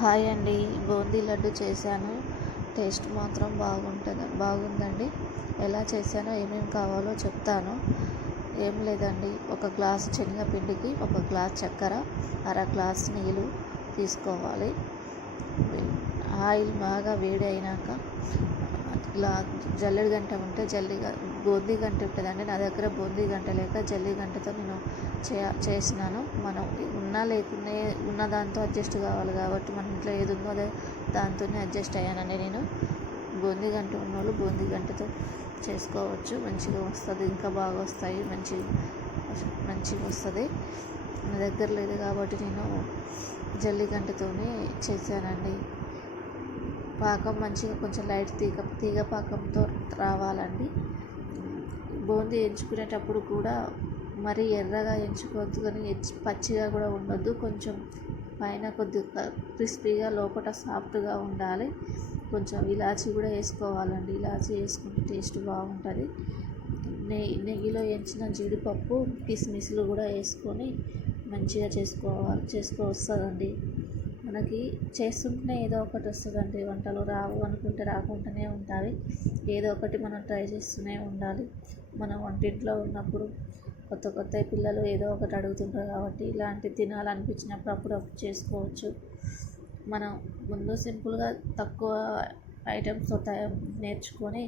Hi అండి. బూందీ లడ్డు చేశాను. Taste మాత్రం బాగుంటుంది బాగుందండి. ఎలా చేశానో ఏమేమి కావాలో చెప్తాను. ఏం లేదండి. ఒక గ్లాస్ శనగపిండికి ఒక గ్లాస్ చక్కెర అర గ్లాస్ నీళ్ళు తీసుకోవాలి. ఆయిల్ బాగా వేడి అయినాక గ్లా జల్లెడు గంట ఉంటే జల్లి బూందీ గంట ఉంటుందండి. నా దగ్గర బూందీ గంట లేక జల్లి గంటతో నేను చే చేసినాను. మనం ఉన్నా లేకున్నా ఉన్న దాంతో అడ్జస్ట్ కావాలి కాబట్టి మన ఇంట్లో ఏది ఉందో అదే దాంతోనే అడ్జస్ట్ అయ్యానండి నేను. బూందీ గంట ఉన్న వాళ్ళు బూందీ గంటతో చేసుకోవచ్చు. మంచిగా వస్తుంది. ఇంకా బాగా వస్తాయి. మంచి మంచిగా వస్తుంది. నా దగ్గర లేదు కాబట్టి నేను జల్లి గంటతోనే చేశానండి. పాకం మంచిగా కొంచెం లైట్ తీగ తీగ పాకంతో రావాలండి. బూందీ ఎంచుకునేటప్పుడు కూడా మరీ ఎర్రగా ఎంచుకోవద్దు కానీ పచ్చిగా కూడా ఉండొద్దు. కొంచెం పైన కొద్దిగా క్రిస్పీగా లోపల సాఫ్ట్గా ఉండాలి. కొంచెం ఇలాచి కూడా వేసుకోవాలండి. ఇలాచి వేసుకుంటే టేస్ట్ బాగుంటుంది. నెయ్యి నెయ్యిలో ఎంచిన జీడిపప్పు కిస్మిస్లు కూడా వేసుకొని మంచిగా చేసుకోవాలి చేసుకోవస్తుందండి మనకి చేస్తుంటేనే ఏదో ఒకటి వస్తుందండి. వంటలు రావు అనుకుంటే రాకుండానే ఉంటాయి. ఏదో ఒకటి మనం ట్రై చేస్తూనే ఉండాలి. మనం వంటింట్లో ఉన్నప్పుడు కొత్త కొత్త పిల్లలు ఏదో ఒకటి అడుగుతుంటారు కాబట్టి ఇలాంటి తినాలనిపించినప్పుడు అప్పుడు చేసుకోవచ్చు. మనం ముందు సింపుల్గా తక్కువ ఐటమ్స్ నేర్చుకొని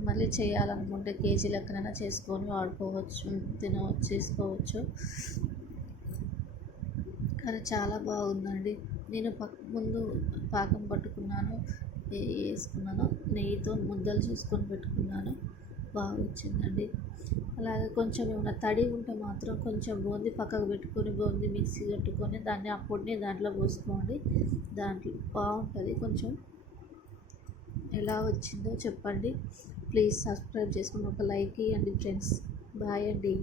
మళ్ళీ చేయాలనుకుంటే కేజీ లెక్కనైనా చేసుకొని వాడుకోవచ్చు తిన చేసుకోవచ్చు. కానీ చాలా బాగుందండి. నేను పక్క ముందు పాకం పట్టుకున్నాను వేసుకున్నాను నెయ్యితో ముద్దలు చూసుకొని పెట్టుకున్నాను. బాగా వచ్చిందండి అలాగే కొంచెం ఏమైనా తడి ఉంటే మాత్రం కొంచెం బూంది పక్కకు పెట్టుకొని బూంది మిక్సీ కట్టుకొని దాన్ని ఆ పొడిని దాంట్లో పోసుకోండి. దాంట్లో బాగుంటుంది. కొంచెం ఎలా వచ్చిందో చెప్పండి. ప్లీజ్ సబ్స్క్రైబ్ చేసుకుని ఒక లైక్ ఇవ్వండి ఫ్రెండ్స్. బాయ్ అండి.